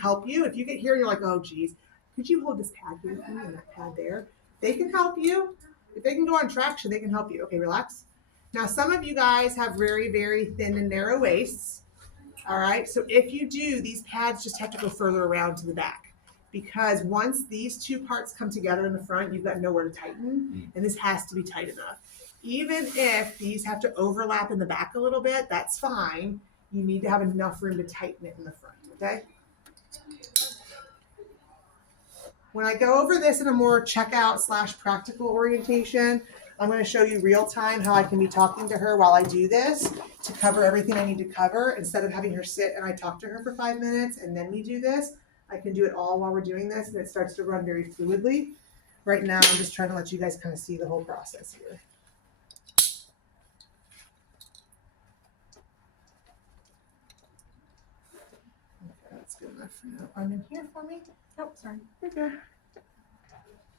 help you. If you get here and you're like, oh geez, could you hold this pad here for me and that pad there? They can help you. If they can go on traction, they can help you. Okay, relax. Now, some of you guys have very, very thin and narrow waists. All right, so if you do, these pads just have to go further around to the back, because once these two parts come together in the front, you've got nowhere to tighten, and this has to be tight enough. Even if these have to overlap in the back a little bit, that's fine. You need to have enough room to tighten it in the front, okay? When I go over this in a more checkout / practical orientation, I'm going to show you real time how I can be talking to her while I do this to cover everything I need to cover. Instead of having her sit and I talk to her for 5 minutes and then we do this, I can do it all while we're doing this, and it starts to run very fluidly. Right now, I'm just trying to let you guys kind of see the whole process here. Okay, that's good enough for now. I'm in here for me. Oh, sorry. You're good.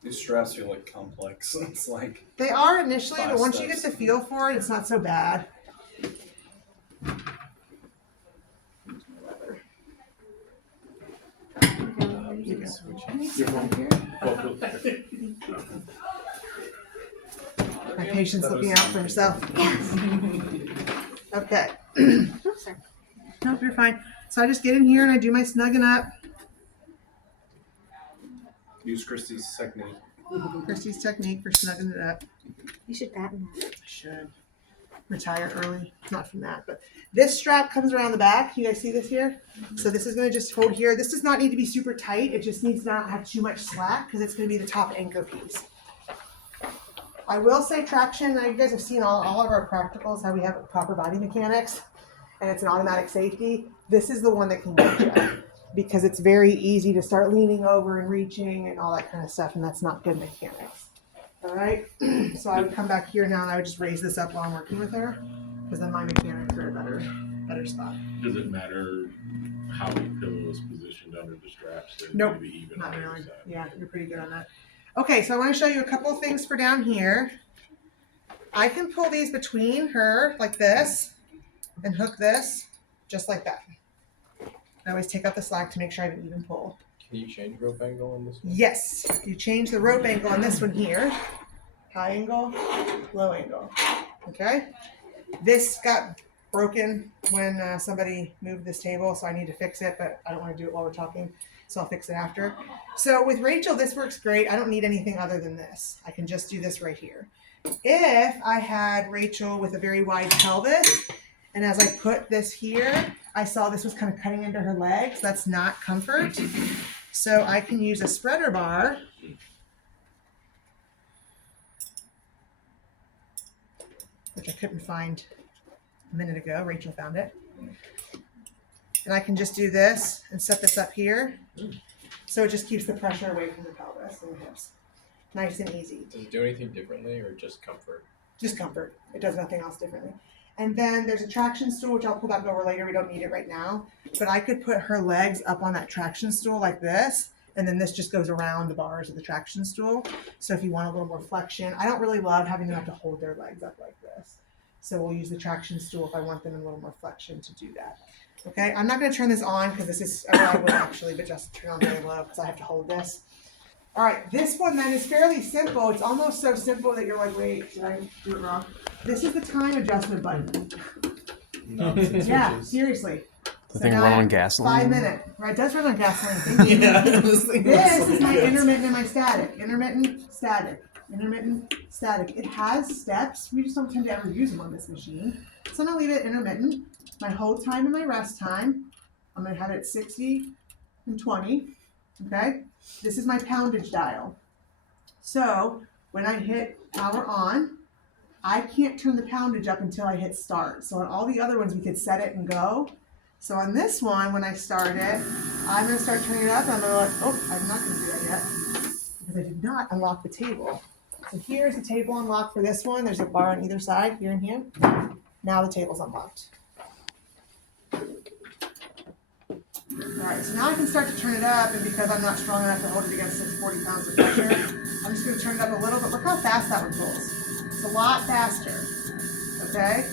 These straps are like complex. It's like they are initially, but once you get the feel for it, it's not so bad. My patient's looking out for herself. Okay. Oops, sorry. Nope, you're fine. So I just get in here and I do my snugging up. Use Christy's technique. Christy's technique for snugging it up. You should patent that. I should retire early. Not from that, but this strap comes around the back. You guys see this here? So this is going to just hold here. This does not need to be super tight. It just needs to not have too much slack because it's going to be the top anchor piece. I will say traction. You guys have seen all of our practicals, how we have proper body mechanics, and it's an automatic safety. This is the one that can get you, because it's very easy to start leaning over and reaching and all that kind of stuff, and that's not good mechanics. All right, so I would come back here now and I would just raise this up while I'm working with her, because then my mechanics are a better spot. Does it matter how the pillow is positioned under the straps? Nope, not really. Yeah, you're pretty good on that. Okay, so I want to show you a couple of things for down here. I can pull these between her like this and hook this just like that. I always take out the slack to make sure I have an even pull. Can you change rope angle on this one? Yes, you change the rope angle on this one here. High angle, low angle. Okay. This got broken when somebody moved this table, so I need to fix it, but I don't want to do it while we're talking, so I'll fix it after. So with Rachel, this works great. I don't need anything other than this. I can just do this right here. If I had Rachel with a very wide pelvis, and as I put this here, I saw this was kind of cutting into her legs. That's not comfort. So I can use a spreader bar. Which I couldn't find a minute ago. Rachel found it. And I can just do this and set this up here. So it just keeps the pressure away from the pelvis and the hips. Nice and easy. Does it do anything differently or just comfort? Just comfort. It does nothing else differently. And then there's a traction stool, which I'll pull back over later. We don't need it right now. But I could put her legs up on that traction stool like this. And then this just goes around the bars of the traction stool. So if you want a little more flexion, I don't really love having them have to hold their legs up like this. So we'll use the traction stool if I want them in a little more flexion to do that. Okay, I'm not going to turn this on because this is, well, I will actually, but just turn on very low because I have to hold this. All right, this one then is fairly simple. It's almost so simple that you're like, wait, did I do it wrong? This is the time adjustment button. Yeah, seriously. The thing run on gasoline? 5 minutes. Right, it does run on gasoline. Thank you. Yeah, this is my intermittent and my static. Intermittent, static. Intermittent, static. It has steps. We just don't tend to ever use them on this machine. So I'm going to leave it intermittent. My hold time and my rest time. I'm going to have it at 60 and 20. Okay? This is my poundage dial. So when I hit power on, I can't turn the poundage up until I hit start. So on all the other ones, we could set it and go. So on this one, when I start it, I'm going to start turning it up. And I'm going to like, oh, I'm not going to do that yet because I did not unlock the table. So here's the table unlocked for this one. There's a bar on either side, here and here. Now the table's unlocked. All right, so now I can start to turn it up, and because I'm not strong enough to hold it against 640 pounds of pressure, I'm just going to turn it up a little bit. Look how fast that one pulls. It's a lot faster, okay?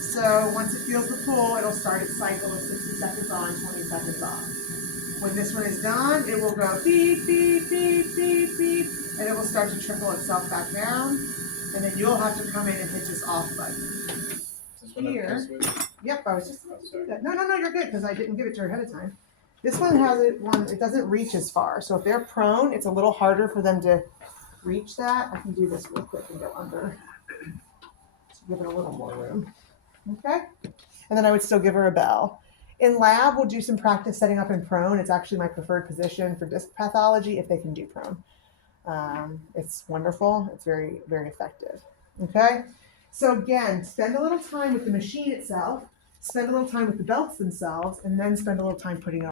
So once it feels the pull, it'll start its cycle of 60 seconds on, 20 seconds off. When this one is done, it will go beep, beep, beep, beep, beep, and it will start to trickle itself back down. And then you'll have to come in and hit this off button. This one Here. has a switch? Yep, I was just about to do that. No, you're good because I didn't give it to her ahead of time. This one has it doesn't reach as far. So if they're prone, it's a little harder for them to reach that. I can do this real quick and go under. To give it a little more room. Okay? And then I would still give her a bell. In lab, we'll do some practice setting up in prone. It's actually my preferred position for disc pathology if they can do prone. It's wonderful. It's very, very effective. Okay? So again, spend a little time with the machine itself, spend a little time with the belts themselves, and then spend a little time putting on